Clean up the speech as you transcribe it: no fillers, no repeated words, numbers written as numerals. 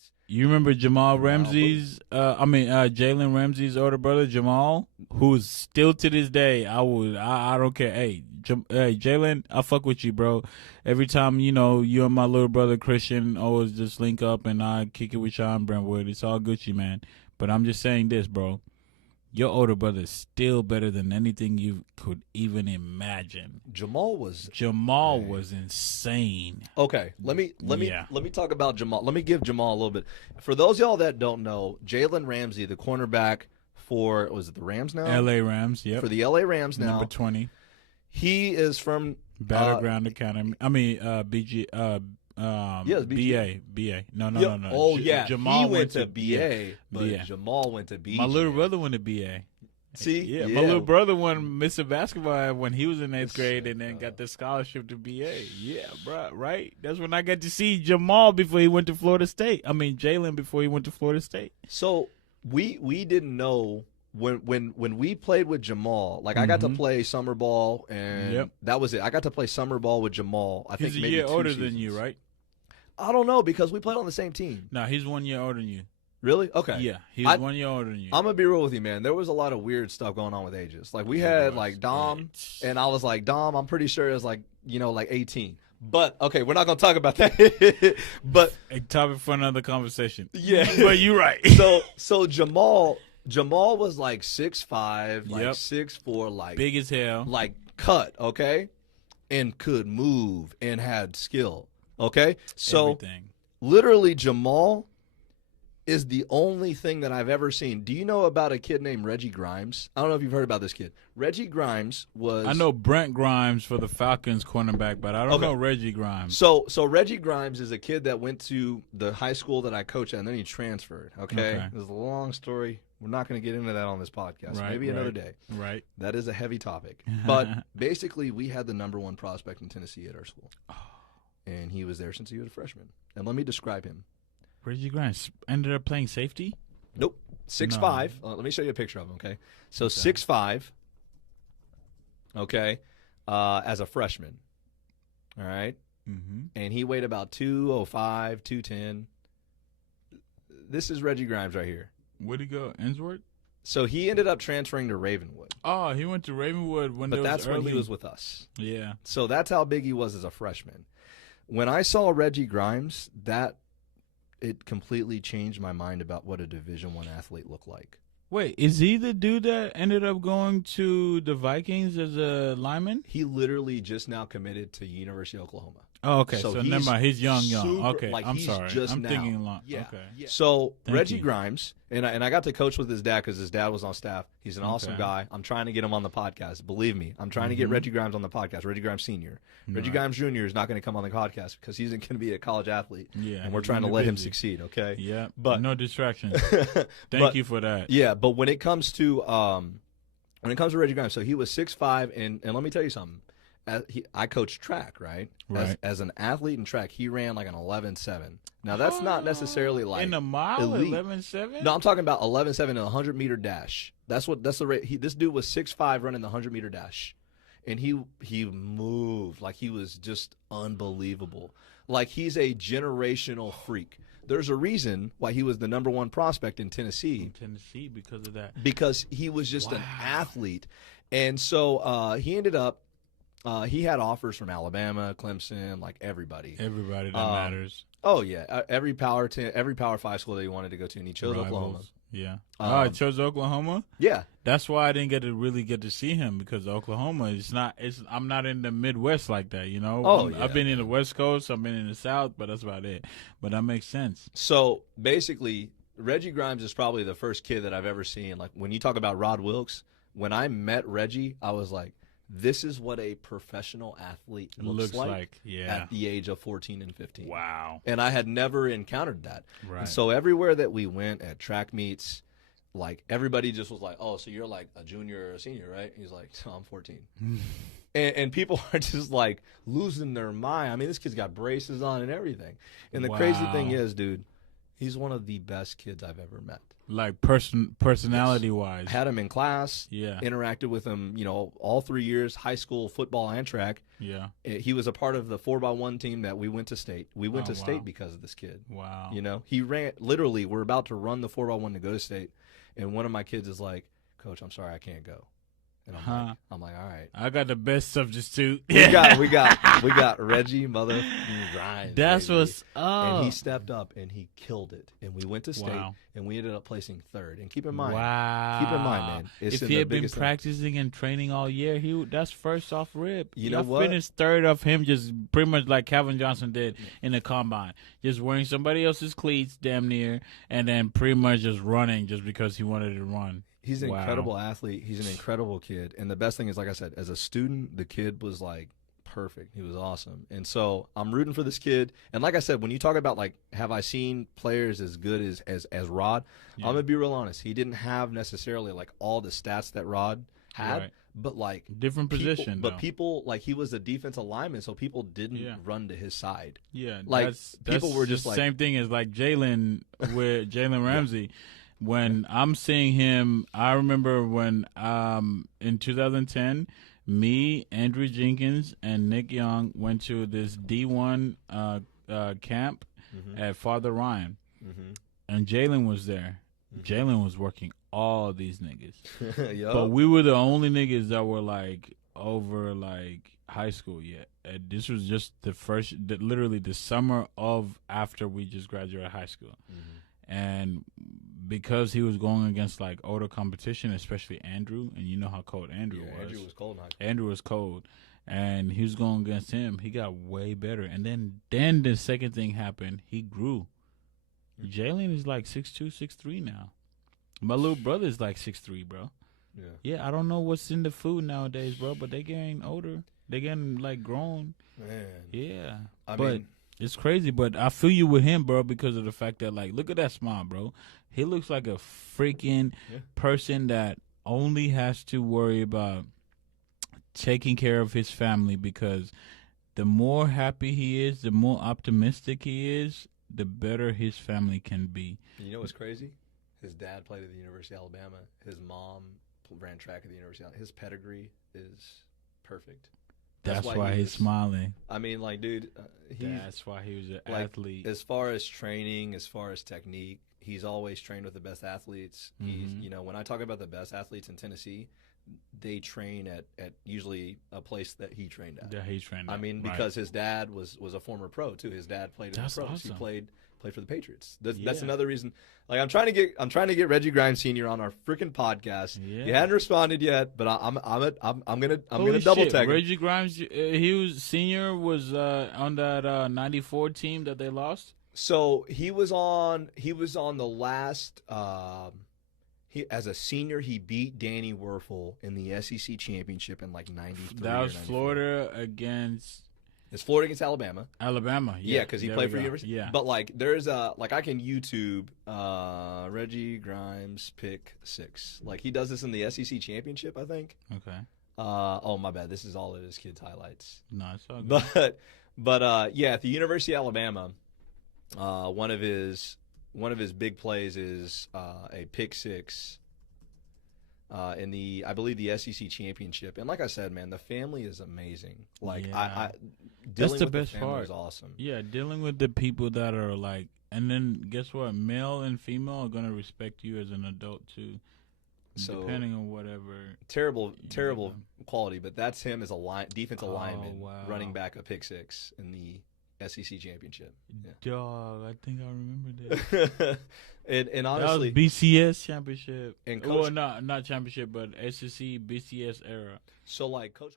Athletes. You remember Jamal Ramsey's? Jalen Ramsey's older brother Jamal, who's still to this day. I don't care. Hey, Jalen, I fuck with you, bro. Every time you and my little brother Christian always just link up and I kick it with y'all in Brentwood. It's all Gucci, man. But I'm just saying this, bro. Your older brother is still better than anything you could even imagine. Jamal was insane. Okay, let me talk about Jamal. Let me give Jamal a little bit. For those of y'all that don't know, Jalen Ramsey, the cornerback for the Rams now? L.A. Rams, yep. For the L.A. Rams now. Number 20. He is from Battleground Academy. Yes, BA. No. Oh, yeah. Jamal he went to BA, but Jamal went to BJ. My little brother went to BA. See? Yeah, my little brother won Mr. Basketball when he was in 8th grade and then got the scholarship to BA. Yeah, bro, right? That's when I got to see Jamal before he went to Florida State. Jalen before he went to Florida State. So we didn't know when we played with Jamal, I got to play summer ball, and that was it. I got to play summer ball with Jamal. I think he's a maybe year 2 older seasons. than you, right? I don't know because we played on the same team. No, he's 1 year older than you. Really? Okay. Yeah, he's 1 year older than you. I'm gonna be real with you, man. There was a lot of weird stuff going on with ages. We had Dom, and I was like, Dom, I'm pretty sure it was 18. But okay, we're not gonna talk about that. But a topic for another conversation. Yeah, but you're right. So Jamal was 6'5", 6'4", big as hell, cut, okay, and could move and had skill, okay. So everything. Literally, Jamal is the only thing that I've ever seen. Do you know about a kid named Reggie Grimes? I don't know if you've heard about this kid. Reggie Grimes was... I know Brent Grimes for the Falcons cornerback, but I don't know Reggie Grimes. So Reggie Grimes is a kid that went to the high school that I coach at, and then he transferred, okay? It's a long story. We're not going to get into that on this podcast. Maybe another day. Right. That is a heavy topic. But basically, we had the number 1 prospect in Tennessee at our school. And he was there since he was a freshman. And let me describe him. Reggie Grimes ended up playing safety? Nope. 6'5". Let me show you a picture of him, okay? So 6'5", okay, as a freshman. All right? Mm-hmm. And he weighed about 205, 210. This is Reggie Grimes right here. Where'd he go? Innsworth? So he ended up transferring to Ravenwood. Oh, he went to Ravenwood when when he was with us. Yeah. So that's how big he was as a freshman. When I saw Reggie Grimes, it completely changed my mind about what a Division I athlete looked like. Wait, is he the dude that ended up going to the Vikings as a lineman? He literally just now committed to University of Oklahoma. Oh, okay. So never mind. He's young. Okay, I'm he's sorry. Just I'm now. thinking long. Yeah. Okay. Yeah. So Thank Reggie you. Grimes, and I got to coach with his dad because his dad was on staff. He's an awesome guy. I'm trying to get him on the podcast. Believe me, I'm trying to get Reggie Grimes on the podcast. Reggie Grimes Sr. Reggie Grimes Jr. is not going to come on the podcast because he's going to be a college athlete. Yeah. And we're trying to let him succeed. Okay. Yeah. But no distractions. Thank you for that. Yeah, but when it comes to Reggie Grimes, so he was 6'5", and let me tell you something. I coached track, right? As an athlete in track, he ran an 11.7. Now that's not necessarily in a mile, elite. 11.7. No, I'm talking about 11.7 in a 100-meter dash. That's the rate. This dude was 6'5", running the 100-meter dash, and he moved like he was just unbelievable. Like he's a generational freak. There's a reason why he was the number 1 prospect in Tennessee. Because of that. Because he was just an athlete, and so he ended up. He had offers from Alabama, Clemson, everybody. Everybody that matters. Oh yeah, every Power 5 school that he wanted to go to, and he chose Oklahoma. Yeah. I chose Oklahoma. Yeah. That's why I didn't get to see him because Oklahoma is not. I'm not in the Midwest like that, you know. Oh yeah. I've been in the West Coast. I've been in the South, but that's about it. But that makes sense. So basically, Reggie Grimes is probably the first kid that I've ever seen. Like when you talk about Rod Wilkes, when I met Reggie, I was like, this is what a professional athlete looks like at the age of 14 and 15. Wow. And I had never encountered that. Right. And so everywhere that we went at track meets, everybody just was like, oh, so you're like a junior or a senior, right? He's like, so I'm 14. and people are just losing their mind. I mean, this kid's got braces on and everything. And the crazy thing is, dude, He's one of the best kids I've ever met. Like personality wise. I had him in class. Yeah. Interacted with him, all 3 years, high school, football, and track. Yeah. He was a part of the 4x1 team that we went to state. We went to wow. state because of this kid. Wow. He ran, literally, we're about to run the 4x1 to go to state. And one of my kids is like, Coach, I'm sorry, I can't go. And I'm like, all right. I got the best substitute. We got Reggie Grimes. That's baby. what's up. And he stepped up and he killed it. And we went to state and we ended up placing 3rd. And keep in mind, man, if he had been practicing and training all year, that's first off rip. You know what? Finished 3rd of him, just pretty much like Calvin Johnson did in the combine, just wearing somebody else's cleats, damn near, and then pretty much just running just because he wanted to run. He's an incredible athlete. He's an incredible kid. And the best thing is, like I said, as a student, the kid was like perfect. He was awesome. And so I'm rooting for this kid. And like I said, when you talk about like, have I seen players as good as Rod? I'm going to be real honest. He didn't have necessarily like all the stats that Rod had, but like different position. But people, like, he was a defensive lineman, so people didn't run to his side. Yeah. Like people were just the like, same thing as like Jalen with Jalen Ramsey. When I'm seeing him, I remember when in 2010, me, Andrew Jenkins, and Nick Young went to this D1 camp at Father Ryan, and Jalen was there. Jalen was working all these niggas, but we were the only niggas that were like over like high school yet. And this was just literally the summer of after we just graduated high school, and because he was going against like older competition, especially Andrew, and you know how cold Andrew was. Andrew was cold. Andrew was cold, and he was going against him. He got way better, and then the second thing happened. He grew. Jalen is like 6'2", 6'3" now. My little brother is like 6'3", bro. Yeah. I don't know what's in the food nowadays, bro, but they getting older. They getting like grown. Man. Yeah. I mean, it's crazy, but I feel you with him, bro, because of the fact that, like, look at that smile, bro. He looks like a freaking person that only has to worry about taking care of his family, because the more happy he is, the more optimistic he is, the better his family can be. You know what's crazy? His dad played at the University of Alabama. His mom ran track at the University of Alabama. His pedigree is perfect. That's why he's smiling. I mean, like, dude, that's why he was an athlete. As far as training, as far as technique, he's always trained with the best athletes. He's, when I talk about the best athletes in Tennessee, they train at usually a place that he trained at. Yeah, he trained at. I mean, because his dad was a former pro too. His dad played in the pros. Awesome. He played for the Patriots. That's another reason. Like, I'm trying to get Reggie Grimes Sr. on our freaking podcast. Yeah. He hadn't responded yet, but I'm gonna double tag him. Reggie Grimes, he was senior, was on that 94 team that they lost. So he was on the last. He, as a senior, he beat Danny Werfel in the SEC championship in like 93. That was Florida against. It's Florida against Alabama. Alabama, yeah, because he played for University. Yeah, but like there's I can YouTube Reggie Grimes pick 6. Like, he does this in the SEC championship, I think. Okay. Oh, my bad. This is all of his kids' highlights. No, it's all good. But yeah, at the University of Alabama, one of his big plays is a pick 6 in I believe the SEC championship. And like I said, man, the family is amazing. Like, that's the with best the family part. is awesome. Yeah, dealing with the people that are like, and then guess what? Male and female are gonna respect you as an adult too. So, depending on whatever. Terrible quality, but that's him as a defensive lineman running back a pick 6 in the SEC championship. Yeah. Dog, I think I remember that. and honestly, that was BCS championship. And Coach, not championship, but SEC BCS era. So like Coach.